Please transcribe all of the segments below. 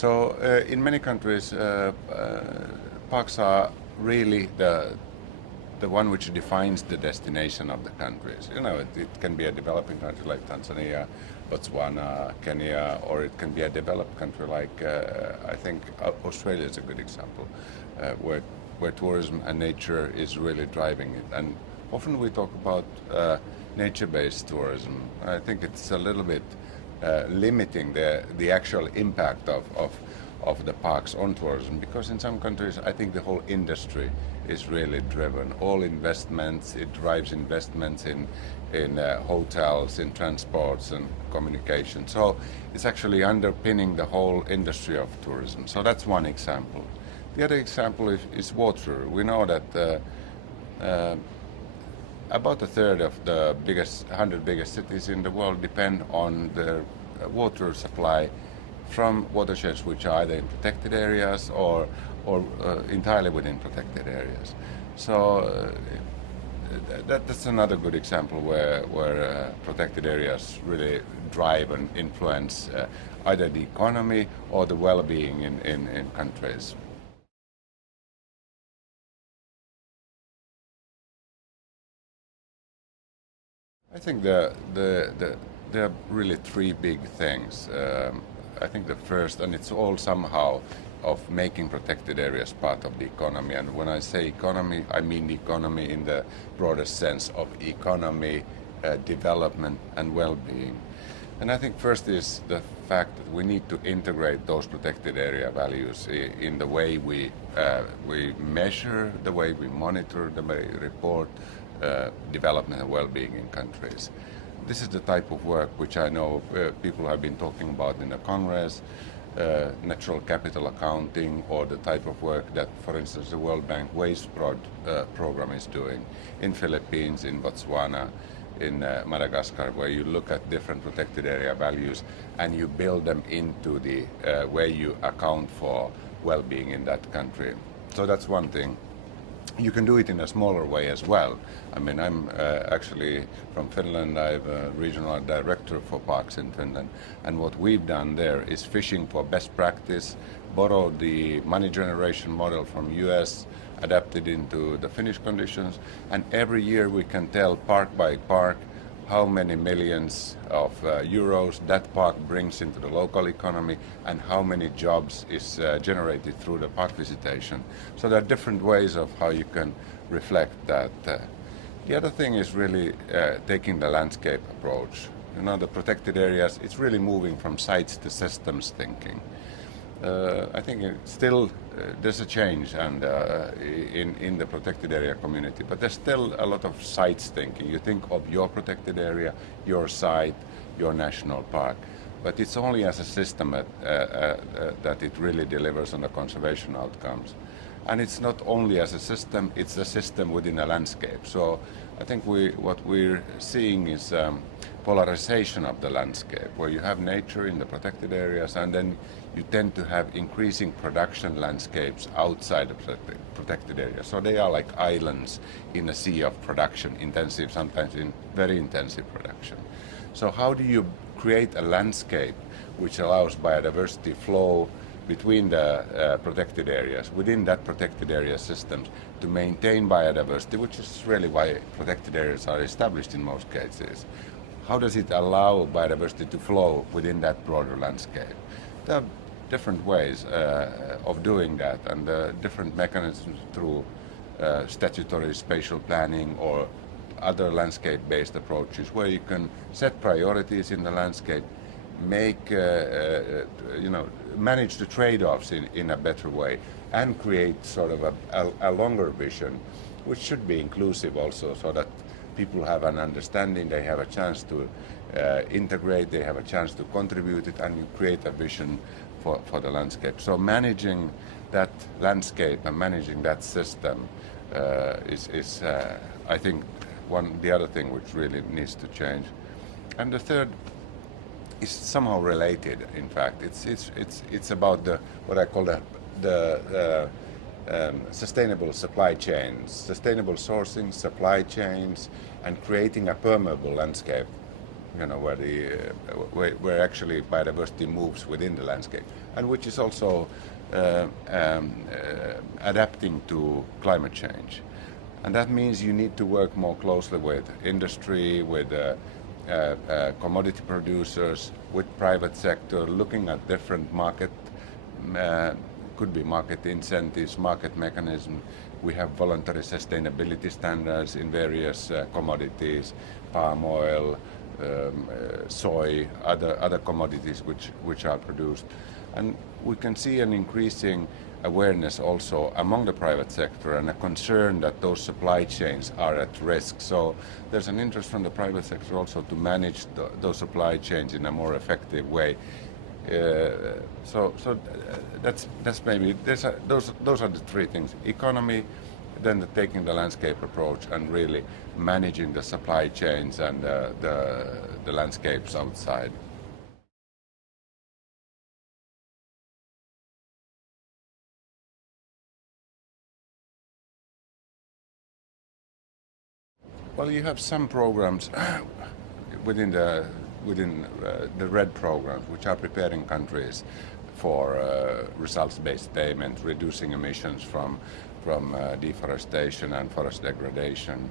So in many countries, parks are really the one which defines the destination of the countries. You know, it can be a developing country like Tanzania, Botswana, Kenya, or it can be a developed country like I think Australia is a good example, where tourism and nature is really driving it. And often we talk about nature-based tourism. I think it's a little bit limiting the actual impact of the parks on tourism, because in some countries I think the whole industry is really driven. All investments, it drives investments in hotels, in transports and communication. So it's actually underpinning the whole industry of tourism. So that's one example. The other example is water. We know that about a third of the 100 biggest cities in the world depend on the water supply from watersheds which are either in protected areas or entirely within protected areas. So that's another good example where protected areas really drive and influence either the economy or the well-being in countries. I think there are really three big things. I think the first, and it's all somehow of making protected areas part of the economy. And when I say economy, I mean the economy in the broadest sense of economy, development and well-being. And I think first is the fact that we need to integrate those protected area values in the way we measure, the way we monitor, the way we report development and well-being in countries. This is the type of work which I know people have been talking about in the Congress, natural capital accounting, or the type of work that, for instance, the World Bank Waste program is doing in Philippines, in Botswana, in Madagascar, where you look at different protected area values and you build them into the where you account for well-being in that country. So that's one thing. You can do it in a smaller way as well. I mean, I'm actually from Finland. I'm a regional director for parks in Finland. And what we've done there is fishing for best practice, borrowed the money generation model from US, adapted into the Finnish conditions. And every year we can tell park by park how many millions of euros that park brings into the local economy and how many jobs is generated through the park visitation. So there are different ways of how you can reflect that. The other thing is really taking the landscape approach. You know, the protected areas, it's really moving from sites to systems thinking. I think still there's a change and in the protected area community, but there's still a lot of sites thinking. You think of your protected area, your site, your national park, but it's only as a system that it really delivers on the conservation outcomes. And it's not only as a system, it's a system within a landscape. So I think what we're seeing is polarization of the landscape, where you have nature in the protected areas and then you tend to have increasing production landscapes outside the protected areas. So they are like islands in a sea of production, intensive, sometimes in very intensive production. So how do you create a landscape which allows biodiversity flow between the protected areas, within that protected area systems, to maintain biodiversity, which is really why protected areas are established in most cases? How does it allow biodiversity to flow within that broader landscape? There are different ways of doing that, and different mechanisms through statutory spatial planning or other landscape-based approaches, where you can set priorities in the landscape, make manage the trade-offs in a better way, and create sort of a longer vision, which should be inclusive also, so that people have an understanding, they have a chance to integrate, they have a chance to contribute it, and you create a vision for the landscape. So managing that landscape and managing that system is I think, the other thing which really needs to change. And the third is somehow related. In fact, it's about what I call the sustainable supply chains, sustainable sourcing, supply chains, and creating a permeable landscape. where actually biodiversity moves within the landscape, and which is also adapting to climate change. And that means you need to work more closely with industry, with commodity producers, with private sector, looking at different market, could be market incentives, market mechanism. We have voluntary sustainability standards in various commodities, palm oil, soy, other commodities which are produced. And we can see an increasing awareness also among the private sector and a concern that those supply chains are at risk. So there's an interest from the private sector also to manage those supply chains in a more effective way. So that's maybe those are the three things: economy, then taking the landscape approach, and really managing the supply chains and the landscapes outside. Well, you have some programs within the RED programs, which are preparing countries for results-based payment, reducing emissions from deforestation and forest degradation.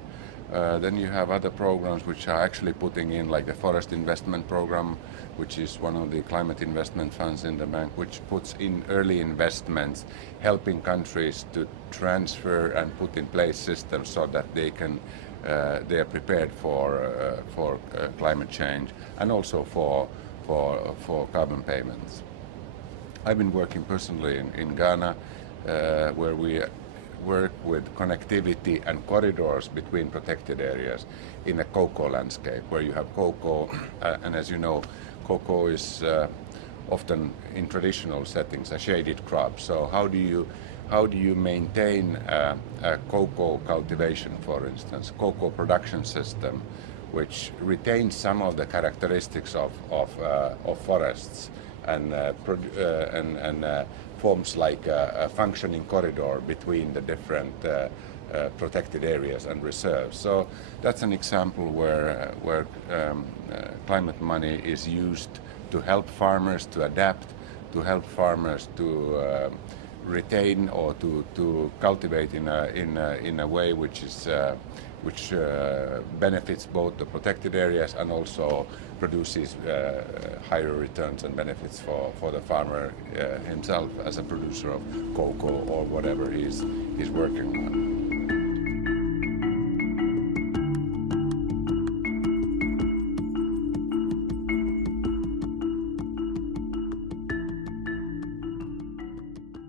Then you have other programs which are actually putting in, like the Forest Investment Program, which is one of the climate investment funds in the bank, which puts in early investments, helping countries to transfer and put in place systems so that they are prepared for climate change and also for carbon payments. I've been working personally in Ghana, where we work with connectivity and corridors between protected areas in a cocoa landscape, where you have cocoa, and as you know, cocoa is often in traditional settings a shaded crop. So how do you maintain a cocoa cultivation, for instance, cocoa production system, which retains some of the characteristics of forests and forms like a functioning corridor between the different protected areas and reserves. So that's an example where climate money is used to help farmers to adapt, to help farmers to retain or to cultivate in a way which benefits both the protected areas and also produces higher returns and benefits for the farmer himself as a producer of cocoa or whatever he's working on.